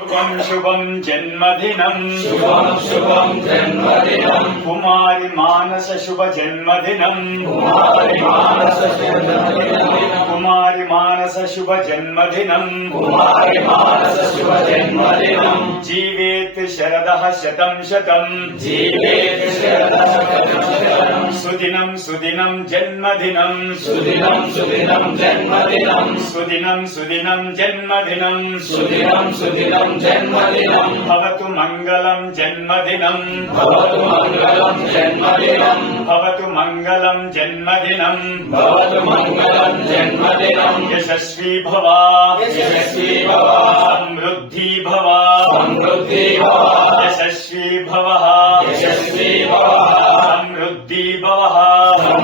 శుభం శుభం జన్మదినం. శుభం శుభం జన్మదినం. కుమారి మానస శుభ జన్మదినం. కుమారి మానస కుమారి మానస శుభ జన్మదినం. కుమారి మానస శుభ జన్మదినం. జీవేత్ శరద శతం శతం. జీవేత్ శరదశతం సుదినం జన్మదినం సుదినం సుదినం జన్మదినం సుదినం సుదినం జన్మదినం సుదినం సుదినం జన్మదినం భవతు మంగళం జన్మదినం భవతు మంగళం జన్మదినం భవతు మంగళం జన్మదినం భవతు మంగళం జన్మదినం యశస్వీ భవ యశస్వీ భవ సమృద్ధి భవ సమృద్ధి భవ యశస్వీ భవ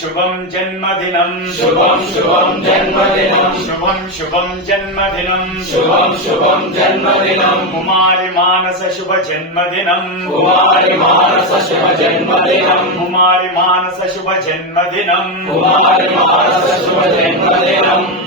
శుభం జన్మదినం. శుభం శుభం జన్మదినం. శుభం శుభం జన్మదినం. శుభం శుభం జన్మదినం. కుమారి మానస శుభ జన్మదినం. కుమారి మానస శుభ జన్మదినం. కుమారి మానస శుభ జన్మదినం. కుమారి మానస శుభ జన్మదినం.